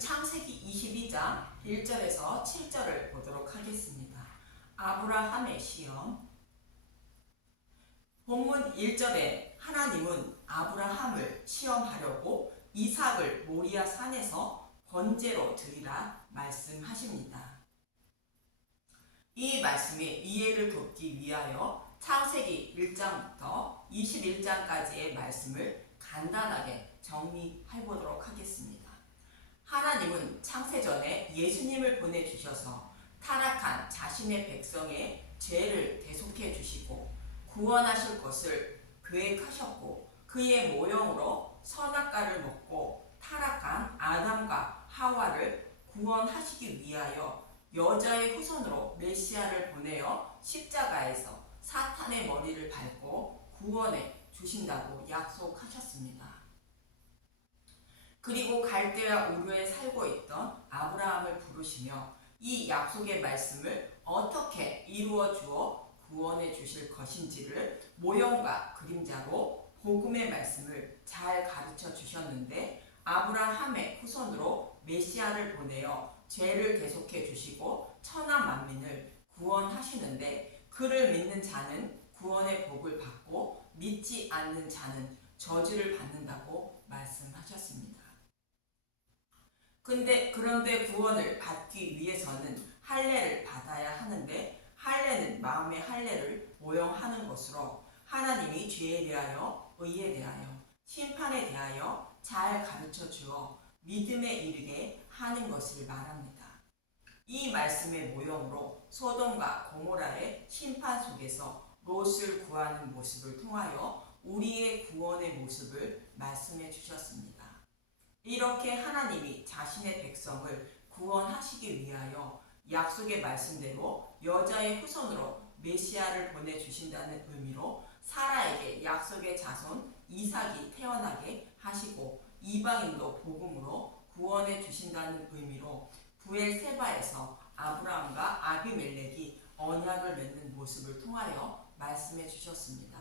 창세기 22장 1절에서 7절을 보도록 하겠습니다. 아브라함의 시험. 본문 1절에 하나님은 아브라함을 시험하려고 이삭을 모리아 산에서 번제로 드리라 말씀하십니다. 이 말씀의 이해를 돕기 위하여 창세기 1장부터 21장까지의 말씀을 간단하게 정리해 보도록 하겠습니다. 하나님은 창세전에 예수님을 보내주셔서 타락한 자신의 백성의 죄를 대속해 주시고 구원하실 것을 계획하셨고, 그의 모형으로 선악과를 먹고 타락한 아담과 하와를 구원하시기 위하여 여자의 후손으로 메시아를 보내어 십자가에서 사탄의 머리를 밟고 구원해 주신다고 약속하셨습니다. 그리고 갈대아 우르에 살고 있던 아브라함을 부르시며 이 약속의 말씀을 어떻게 이루어 주어 구원해 주실 것인지를 모형과 그림자로 복음의 말씀을 잘 가르쳐 주셨는데, 아브라함의 후손으로 메시아를 보내어 죄를 대속해 주시고 천하 만민을 구원하시는데, 그를 믿는 자는 구원의 복을 받고 믿지 않는 자는 저주를 받는다고 말씀하셨습니다. 그런데 구원을 받기 위해서는 할례를 받아야 하는데, 할례는 마음의 할례를 모형하는 것으로 하나님이 죄에 대하여, 의에 대하여, 심판에 대하여 잘 가르쳐 주어 믿음에 이르게 하는 것을 말합니다. 이 말씀의 모형으로 소돔과 고모라의 심판 속에서 롯을 구하는 모습을 통하여 우리의 구원의 모습을 말씀해 주셨습니다. 이렇게 하나님이 자신의 백성을 구원하시기 위하여 약속의 말씀대로 여자의 후손으로 메시아를 보내주신다는 의미로 사라에게 약속의 자손 이삭이 태어나게 하시고, 이방인도 복음으로 구원해 주신다는 의미로 부엘세바에서 아브라함과 아비멜렉이 언약을 맺는 모습을 통하여 말씀해 주셨습니다.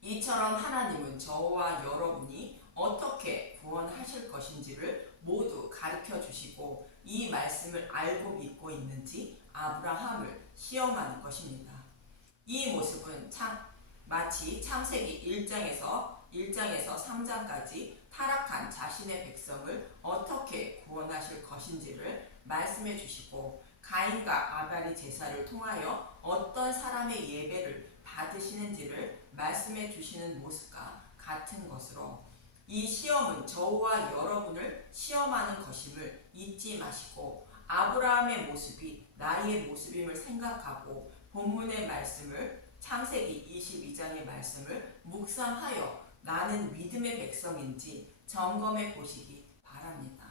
이처럼 하나님은 저와 여러분이 어떻게 구원하실 것인지를 모두 가르쳐 주시고, 이 말씀을 알고 믿고 있는지 아브라함을 시험하는 것입니다. 이 모습은 마치 창세기 1장에서 3장까지 타락한 자신의 백성을 어떻게 구원하실 것인지를 말씀해 주시고, 가인과 아벨의 제사를 통하여 어떤 사람의 예배를 받으시는지를 말씀해 주시는 모습과 같은 것으로, 이 시험은 저와 여러분을 시험하는 것임을 잊지 마시고, 아브라함의 모습이 나의 모습임을 생각하고 본문의 말씀을, 창세기 22장의 말씀을 묵상하여 나는 믿음의 백성인지 점검해 보시기 바랍니다.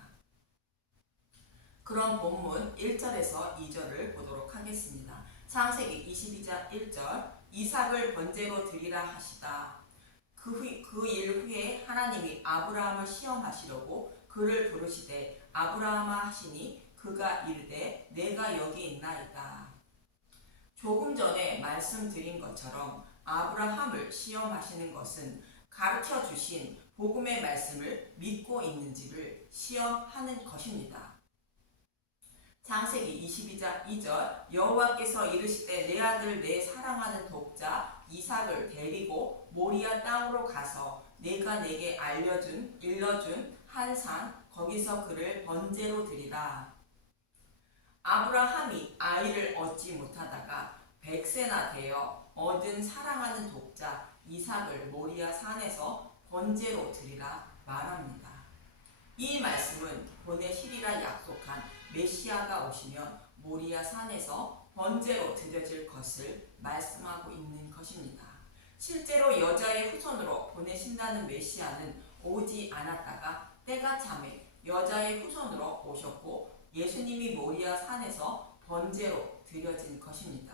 그럼 본문 1절에서 2절을 보도록 하겠습니다. 창세기 22장 1절. 이삭을 번제로 드리라 하시다. 그 일 후에 하나님이 아브라함을 시험하시려고 그를 부르시되 아브라함아 하시니 그가 이르되 내가 여기 있나이다. 조금 전에 말씀드린 것처럼 아브라함을 시험하시는 것은 가르쳐 주신 복음의 말씀을 믿고 있는지를 시험하는 것입니다. 창세기 22장 2절. 여호와께서 이르시되 내 아들 내 사랑하는 독자 이삭을 데리고 모리아 땅으로 가서 내가 내게 일러준 한 산 거기서 그를 번제로 드리라. 아브라함이 아이를 얻지 못하다가 100세나 되어 얻은 사랑하는 독자 이삭을 모리아 산에서 번제로 드리라 말합니다. 이 말씀은 보내시리라 약속한 메시아가 오시면 모리아 산에서 번제로 드려질 것을 말씀하고 있는 것입니다. 실제로 여자의 후손으로 보내신다는 메시아는 오지 않았다가 때가 차매 여자의 후손으로 오셨고, 예수님이 모리아 산에서 번제로 드려진 것입니다.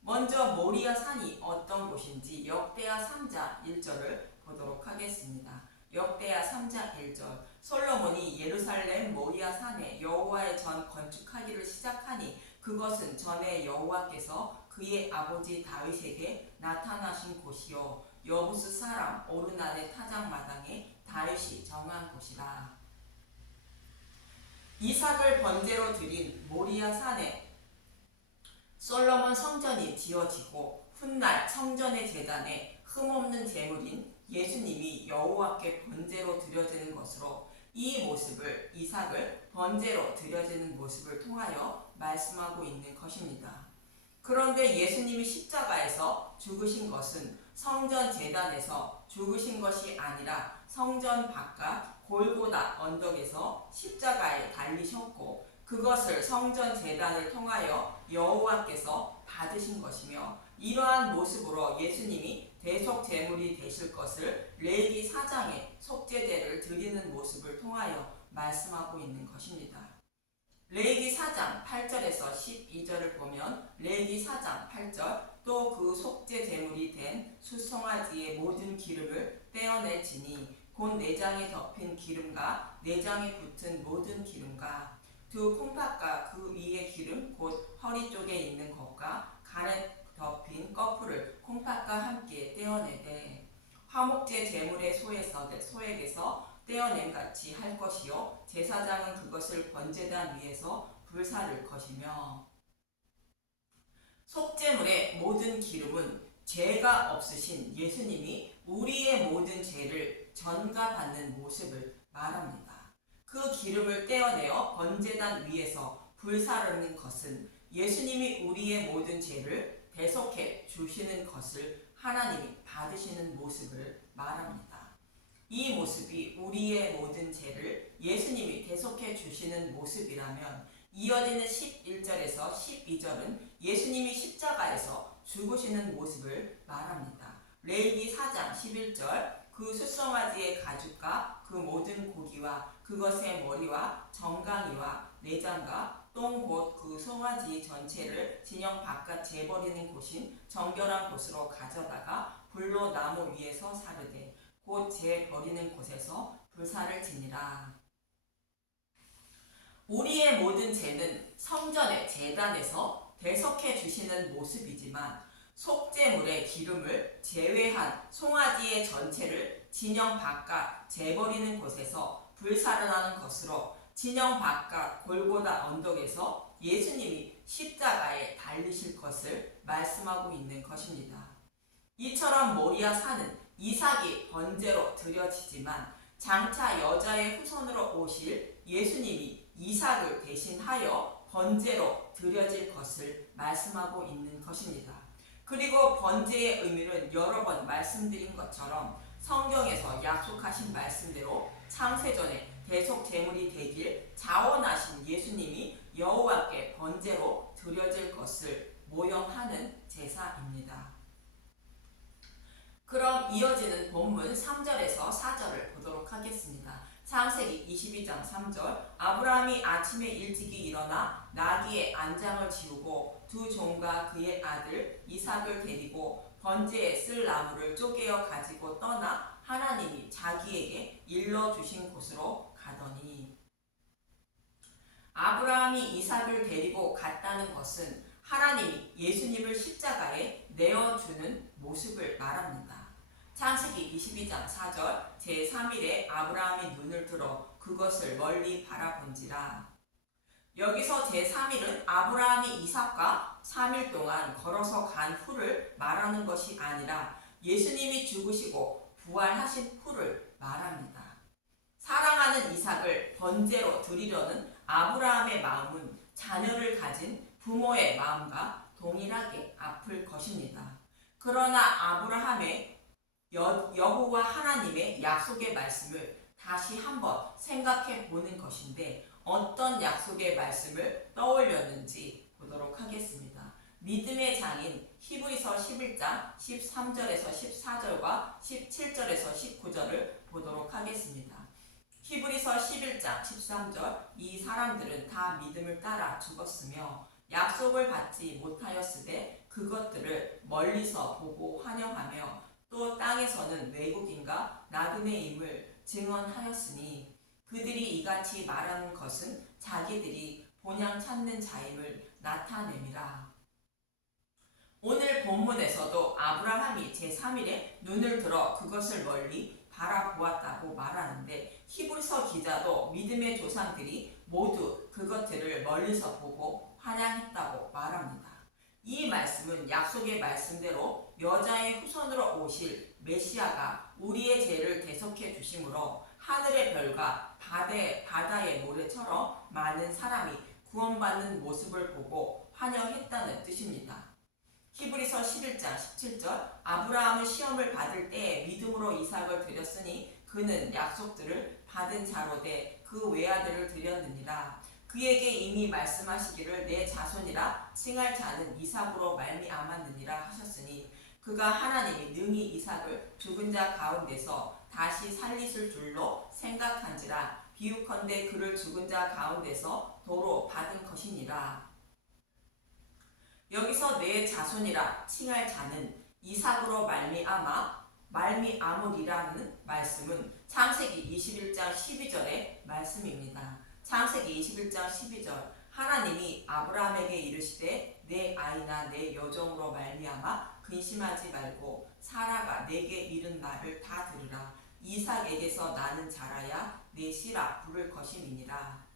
먼저 모리아 산이 어떤 곳인지 역대하 3장 1절을 보도록 하겠습니다. 역대하 3장 1절. 솔로몬이 예루살렘 모리아 산에 여호와의 전 건축하기를 시작하니 그것은 전에 여호와께서 그의 아버지 다윗에게 나타나신 곳이요 여부스 사람 오르난의 타작마당에 다윗이 정한 곳이라. 이삭을 번제로 드린 모리아 산에 솔로몬 성전이 지어지고 훗날 성전의 제단에 흠없는 제물인 예수님이 여호와께 번제로 드려지는 것으로 이 모습을 이삭을 번제로 드려지는 모습을 통하여 말씀하고 있는 것입니다. 그런데 예수님이 십자가에서 죽으신 것은 성전 제단에서 죽으신 것이 아니라 성전 바깥 골고다 언덕에서 십자가에 달리셨고 그것을 성전 제단을 통하여 여호와께서 받으신 것이며 이러한 모습으로 예수님이 대속 제물이 되실 것을 레위기 4장의 속죄제를 드리는 모습을 통하여 말씀하고 있는 것입니다. 레위기 4장 8절에서 12절을 보면 레위기 4장 8절 또 그 속죄 제물이 된 숫송아지의 모든 기름을 떼어낼지니 곧 내장에 덮인 기름과 내장에 붙은 모든 기름과 두 콩팥과 그 위의 기름 곧 허리 쪽에 있는 것과 간에 덮인 꺼풀을 콩팥과 함께 떼어내되 화목제 제물의 소액에서 떼어냄같이 할 것이요 제사장은 그것을 번제단 위에서 불사를 것이며 속죄물의 모든 기름은 죄가 없으신 예수님이 우리의 모든 죄를 전가받는 모습을 말합니다. 그 기름을 떼어내어 번제단 위에서 불사르는 것은 예수님이 우리의 모든 죄를 대속해 주시는 것을 하나님이 받으시는 모습을 말합니다. 이 모습이 우리의 모든 죄를 예수님이 대속해 주시는 모습이라면 이어지는 11절에서 12절은 예수님이 십자가에서 죽으시는 모습을 말합니다. 레위기 4장 11절 그 숫송아지의 가죽과 그 모든 고기와 그것의 머리와 정강이와 내장과 똥 곧 그 송아지 전체를 진영 바깥 재버리는 곳인 정결한 곳으로 가져다가 불로 나무 위에서 사르되 곧 재버리는 곳에서 불사를 지니라. 우리의 모든 죄는 성전의 제단에서 대속해 주시는 모습이지만 속죄물의 기름을 제외한 송아지의 전체를 진영 바깥 재버리는 곳에서 불사를 하는 것으로 진영 바깥 골고다 언덕에서 예수님이 십자가에 달리실 것을 말씀하고 있는 것입니다. 이처럼 모리아 산은 이삭이 번제로 드려지지만 장차 여자의 후손으로 오실 예수님이 이삭을 대신하여 번제로 드려질 것을 말씀하고 있는 것입니다. 그리고 번제의 의미는 여러 번 말씀드린 것처럼 성경에서 약속하신 말씀대로 창세전에 대속 제물이 되길 자원하신 예수님이 여호와께 번제로 드려질 것을 모형하는 제사입니다. 그럼 이어지는 본문 3절에서 4절을 보도록 하겠습니다. 창세기 22장 3절 아브라함이 아침에 일찍이 일어나 나귀의 안장을 지우고 두 종과 그의 아들 이삭을 데리고 번제에 쓸 나무를 쪼개어 가지고 떠나 하나님이 자기에게 일러주신 곳으로 가더니 아브라함이 이삭을 데리고 갔다는 것은 하나님이 예수님을 십자가에 내어주는 모습을 말합니다. 창세기 22장 4절 제3일에 아브라함이 눈을 들어 그것을 멀리 바라본지라. 여기서 제3일은 아브라함이 이삭과 3일 동안 걸어서 간 후를 말하는 것이 아니라 예수님이 죽으시고 부활하신 후를 말합니다. 사랑하는 이삭을 번제로 드리려는 아브라함의 마음은 자녀를 가진 부모의 마음과 동일하게 아플 것입니다. 그러나 아브라함의 여호와 하나님의 약속의 말씀을 다시 한번 생각해 보는 것인데 어떤 약속의 말씀을 떠올렸는지 보도록 하겠습니다. 믿음의 장인 히브리서 11장 13절에서 14절과 17절에서 19절을 보도록 하겠습니다. 히브리서 11장 13절 이 사람들은 다 믿음을 따라 죽었으며 약속을 받지 못하였으되 그것들을 멀리서 보고 환영하며 또 땅에서는 외국인과 나그네임을 증언하였으니 그들이 이같이 말하는 것은 자기들이 본향 찾는 자임을 나타냄이라. 오늘 본문에서도 아브라함이 제3일에 눈을 들어 그것을 멀리 바라보았다고 말하는데 히브리서 기자도 믿음의 조상들이 모두 그것들을 멀리서 보고 환영했다고 말합니다. 이 말씀은 약속의 말씀대로 여자의 후손으로 오실 메시아가 우리의 죄를 대속해 주심으로 하늘의 별과 바다의 모래처럼 많은 사람이 구원받는 모습을 보고 환영했다는 뜻입니다. 히브리서 11장 17절 아브라함은 시험을 받을 때에 믿음으로 이삭을 드렸으니 그는 약속들을 받은 자로 돼 그 외아들을 드렸느니라. 그에게 이미 말씀하시기를 내 자손이라 칭할 자는 이삭으로 말미암았느니라 하셨으니 그가 하나님이 능히 이삭을 죽은 자 가운데서 다시 살리실 줄로 생각한지라 비유컨대 그를 죽은 자 가운데서 도로 받은 것이니라. 여기서 내 자손이라 칭할 자는 이삭으로 말미암으리라는 말씀은 창세기 21장 12절의 말씀입니다. 창세기 21장 12절 하나님이 아브라함에게 이르시되 내 아이나 내 여종으로 말미암아 근심하지 말고 사라가 내게 이른 말을 다 들으라. 이삭에게서 나는 자라야 내 씨라 부를 것임이니라.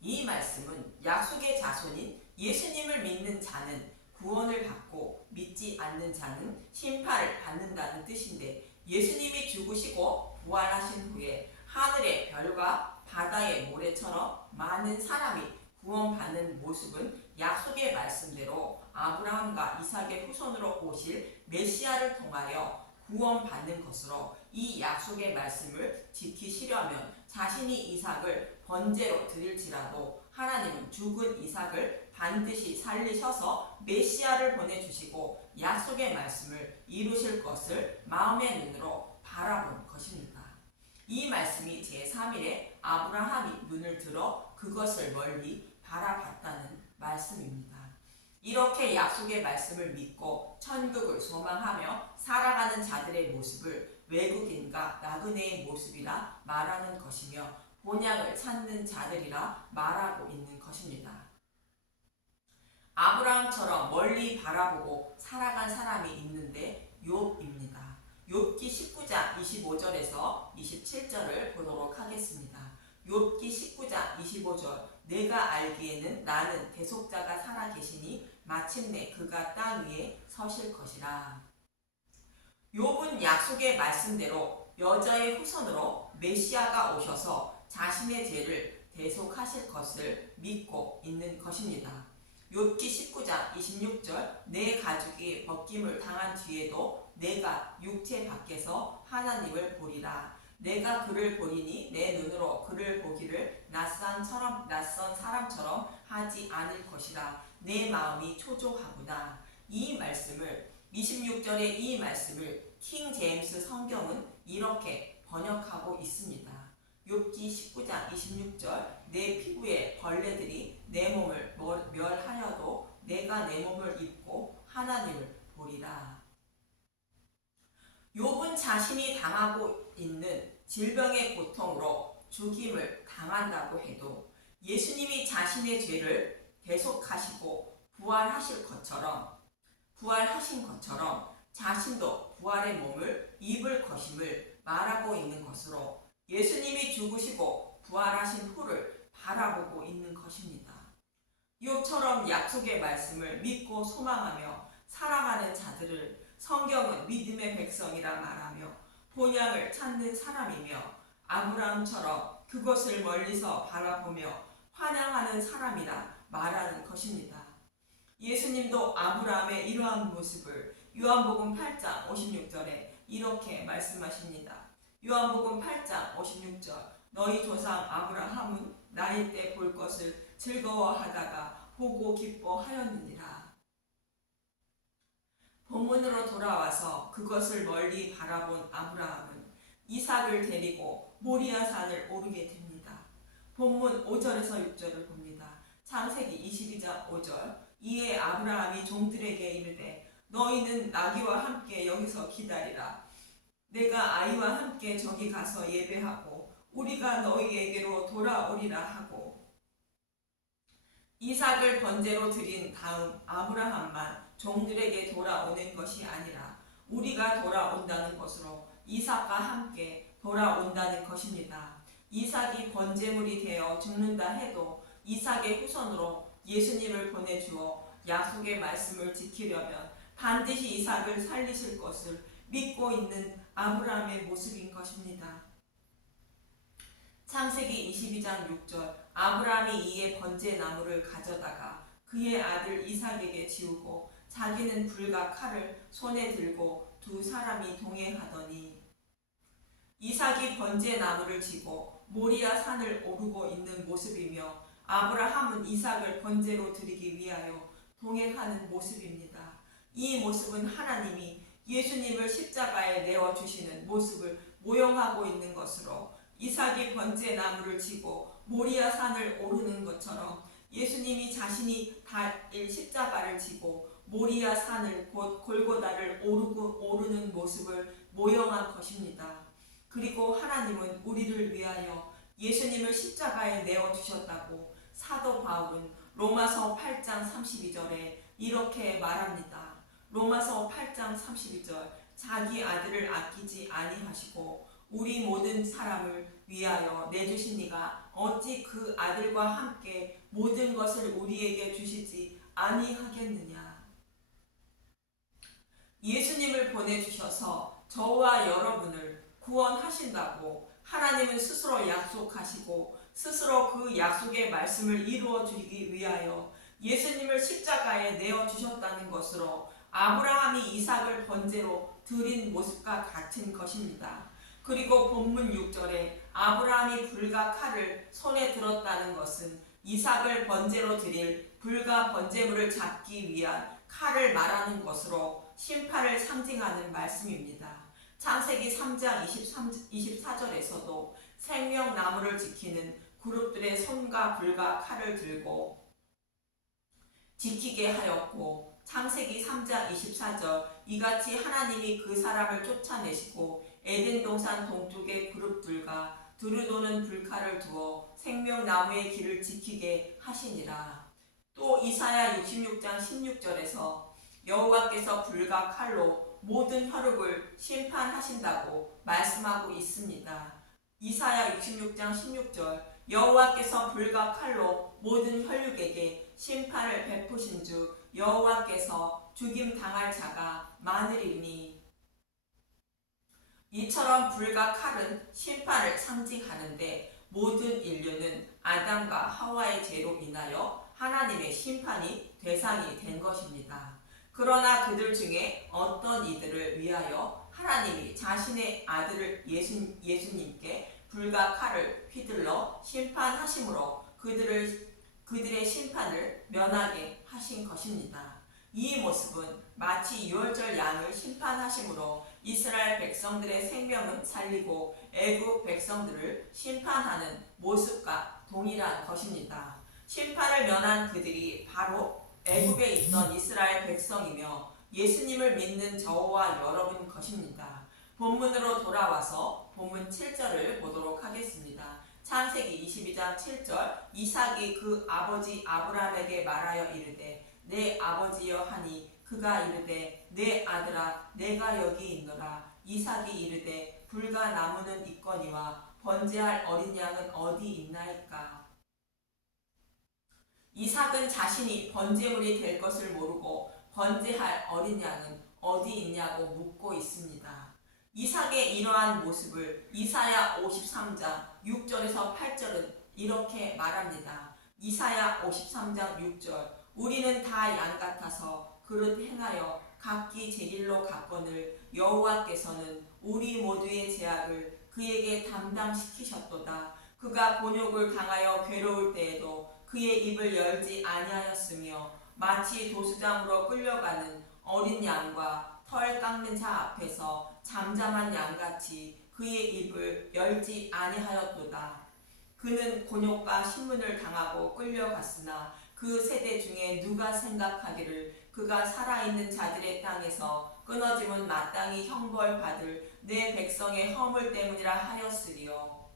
이 말씀은 약속의 자손인 예수님을 믿는 자는 구원을 받고 믿지 않는 자는 심판을 받는다는 뜻인데 예수님이 죽으시고 부활하신 후에 하늘의 별과 바다의 모래처럼 많은 사람이 구원받는 모습은 약속의 말씀대로 아브라함과 이삭의 후손으로 오실 메시아를 통하여 구원받는 것으로 이 약속의 말씀을 지키시려면 자신이 이삭을 번제로 드릴지라도 하나님은 죽은 이삭을 반드시 살리셔서 메시아를 보내주시고 약속의 말씀을 이루실 것을 마음의 눈으로 바라본 것입니다. 이 말씀이 제3일에 아브라함이 눈을 들어 그것을 멀리 바라봤다는 말씀입니다. 이렇게 약속의 말씀을 믿고 천국을 소망하며 살아가는 자들의 모습을 외국인과 나그네의 모습이라 말하는 것이며 본향을 찾는 자들이라 말하고 있는 것입니다. 아브라함처럼 멀리 바라보고 살아간 사람이 있는데 욥입니다. 욥기 19장 25절에서 27절을 보도록 하겠습니다. 욥기 19장 25절 내가 알기에는 나는 대속자가 살아계시니 마침내 그가 땅 위에 서실 것이라. 욥은 약속의 말씀대로 여자의 후손으로 메시아가 오셔서 자신의 죄를 대속하실 것을 믿고 있는 것입니다. 욥기 19장 26절 내 가죽이 벗김을 당한 뒤에도 내가 육체 밖에서 하나님을 보리라. 내가 그를 보리니 내 눈으로 그를 보기를 낯선 사람처럼 하지 않을 것이라. 내 마음이 초조하구나. 이 말씀을 26절의 이 말씀을 킹 제임스 성경은 이렇게 번역하고 있습니다. 욥기 19장 26절 내 피부에 벌레들이 내 몸을 멸하여도 내가 내 몸을 입고 하나님을 보리라. 욥은 자신이 당하고 있는 질병의 고통으로 죽임을 당한다고 해도 예수님이 자신의 죄를 대속하시고 부활하신 것처럼 자신도 부활의 몸을 입을 것임을 말하고 있는 것으로 예수님이 죽으시고 부활하신 후를 바라보고 있는 것입니다. 욥처럼 약속의 말씀을 믿고 소망하며 살아가는 자들을 성경은 믿음의 백성이라 말하며 본향을 찾는 사람이며 아브라함처럼 그것을 멀리서 바라보며 환영하는 사람이라 말하는 것입니다. 예수님도 아브라함의 이러한 모습을 요한복음 8장 56절에 이렇게 말씀하십니다. 요한복음 8장 56절 너희 조상 아브라함은 나이 때 볼 것을 즐거워하다가 보고 기뻐하였느니라. 본문으로 돌아와서 그것을 멀리 바라본 아브라함은 이삭을 데리고 모리아 산을 오르게 됩니다. 본문 5절에서 6절을 봅니다. 창세기 22장 5절 이에 아브라함이 종들에게 이르되 너희는 나귀와 함께 여기서 기다리라. 내가 아이와 함께 저기 가서 예배하고 우리가 너희에게로 돌아오리라 하고 이삭을 번제로 드린 다음 아브라함만 종들에게 돌아오는 것이 아니라 우리가 돌아온다는 것으로 이삭과 함께 돌아온다는 것입니다. 이삭이 번제물이 되어 죽는다 해도 이삭의 후손으로 예수님을 보내주어 약속의 말씀을 지키려면 반드시 이삭을 살리실 것을 믿고 있는 아브라함의 모습인 것입니다. 창세기 22장 6절 아브라함이 이에 번제나무를 가져다가 그의 아들 이삭에게 지우고 자기는 불과 칼을 손에 들고 두 사람이 동행하더니 이삭이 번제나무를 지고 모리아 산을 오르고 있는 모습이며 아브라함은 이삭을 번제로 드리기 위하여 동행하는 모습입니다. 이 모습은 하나님이 예수님을 십자가에 내어주시는 모습을 모형하고 있는 것으로 이삭이 번제나무를 지고 모리아 산을 오르는 것처럼 예수님이 자신이 달릴 십자가를 지고 모리아 산을 곧 골고다를 오르는 모습을 모형한 것입니다. 그리고 하나님은 우리를 위하여 예수님을 십자가에 내어주셨다고 사도 바울은 로마서 8장 32절에 이렇게 말합니다. 로마서 8장 32절 자기 아들을 아끼지 아니하시고 우리 모든 사람을 위하여 내주신 이가 어찌 그 아들과 함께 모든 것을 우리에게 주시지 아니하겠느냐. 예수님을 보내주셔서 저와 여러분을 구원하신다고 하나님은 스스로 약속하시고 스스로 그 약속의 말씀을 이루어 주기 위하여 예수님을 십자가에 내어주셨다는 것으로 아브라함이 이삭을 번제로 드린 모습과 같은 것입니다. 그리고 본문 6절에 아브라함이 불과 칼을 손에 들었다는 것은 이삭을 번제로 드릴 불과 번제물을 잡기 위한 칼을 말하는 것으로 심판을 상징하는 말씀입니다. 창세기 3장 24절에서도 생명나무를 지키는 그룹들의 손과 불과 칼을 들고 지키게 하였고 창세기 3장 24절 이같이 하나님이 그 사람을 쫓아내시고 에덴 동산 동쪽의 그룹들과 두루도는 불칼을 두어 생명나무의 길을 지키게 하시니라. 또 이사야 66장 16절에서 여호와께서 불과 칼로 모든 혈육을 심판하신다고 말씀하고 있습니다. 이사야 66장 16절 여호와께서 불과 칼로 모든 혈육에게 심판을 베푸신 주 여호와께서 죽임 당할 자가 많으리니 이처럼 불과 칼은 심판을 상징하는데 모든 인류는 아담과 하와의 죄로 인하여 하나님의 심판이 대상이 된 것입니다. 그러나 그들 중에 어떤 이들을 위하여 하나님이 자신의 아들을 예수님께 불과 칼을 휘둘러 심판하심으로 그들의 심판을 면하게 하신 것입니다. 이 모습은 마치 유월절 양을 심판하심으로 이스라엘 백성들의 생명은 살리고 애굽 백성들을 심판하는 모습과 동일한 것입니다. 심판을 면한 그들이 바로 애굽에 있던 이스라엘 백성이며 예수님을 믿는 저와 여러분 것입니다. 본문으로 돌아와서 본문 7절을 보도록 하겠습니다. 창세기 22장 7절 이삭이 그 아버지 아브라함에게 말하여 이르되 내 아버지여 하니 그가 이르되 내 아들아 내가 여기 있노라. 이삭이 이르되 불과 나무는 있거니와 번제할 어린 양은 어디 있나이까. 이삭은 자신이 번제물이 될 것을 모르고 번제할 어린 양은 어디 있냐고 묻고 있습니다. 이삭의 이러한 모습을 이사야 53장 6절에서 8절은 이렇게 말합니다. 이사야 53장 6절 우리는 다 양 같아서 그릇 행하여 각기 제 길로 갔거늘 여호와께서는 우리 모두의 죄악을 그에게 담당시키셨도다. 그가 곤욕을 당하여 괴로울 때에도 그의 입을 열지 아니하였으며 마치 도수장으로 끌려가는 어린 양과 털 깎는 자 앞에서 잠잠한 양같이 그의 입을 열지 아니하였도다. 그는 곤욕과 신문을 당하고 끌려갔으나 그 세대 중에 누가 생각하기를 그가 살아있는 자들의 땅에서 끊어짐은 마땅히 형벌받을 내 백성의 허물 때문이라 하였으리요.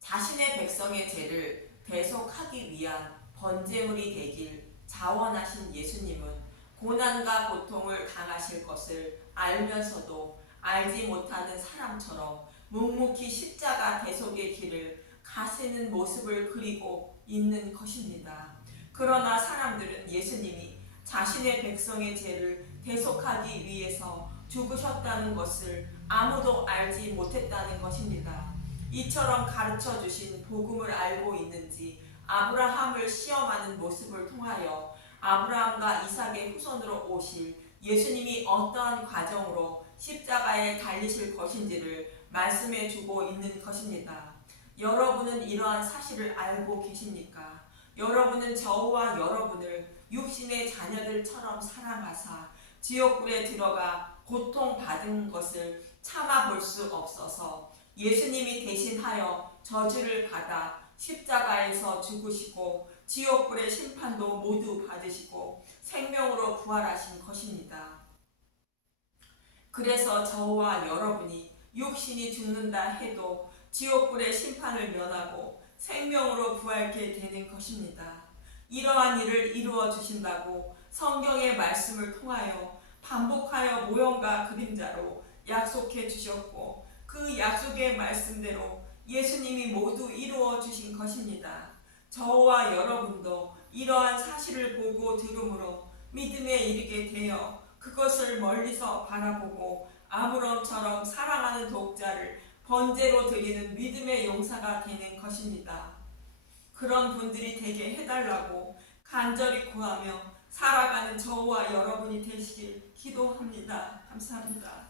자신의 백성의 죄를 대속하기 위한 번제물이 되길 자원하신 예수님은 고난과 고통을 당하실 것을 알면서도 알지 못하는 사람처럼 묵묵히 십자가 대속의 길을 가시는 모습을 그리고 있는 것입니다. 그러나 사람들은 예수님이 자신의 백성의 죄를 대속하기 위해서 죽으셨다는 것을 아무도 알지 못했다는 것입니다. 이처럼 가르쳐 주신 복음을 알고 있는지 아브라함을 시험하는 모습을 통하여 아브라함과 이삭의 후손으로 오실 예수님이 어떠한 과정으로 십자가에 달리실 것인지를 말씀해 주고 있는 것입니다. 여러분은 이러한 사실을 알고 계십니까? 여러분은 저와 여러분을 육신의 자녀들처럼 사랑하사 지옥불에 들어가 고통받은 것을 참아볼 수 없어서 예수님이 대신하여 저주를 받아 십자가에서 죽으시고 지옥불의 심판도 모두 받으시고 생명으로 부활하신 것입니다. 그래서 저와 여러분이 육신이 죽는다 해도 지옥불의 심판을 면하고 생명으로 부활케 되는 것입니다. 이러한 일을 이루어 주신다고 성경의 말씀을 통하여 반복하여 모형과 그림자로 약속해 주셨고 그 약속의 말씀대로 예수님이 모두 이루어 주신 것입니다. 저와 여러분도 이러한 사실을 보고 들음으로 믿음에 이르게 되어 그것을 멀리서 바라보고 아브라함처럼 사랑하는 독자를 번제로 드리는 믿음의 용사가 되는 것입니다. 그런 분들이 되게 해달라고 간절히 구하며 살아가는 저와 여러분이 되시길 기도합니다. 감사합니다.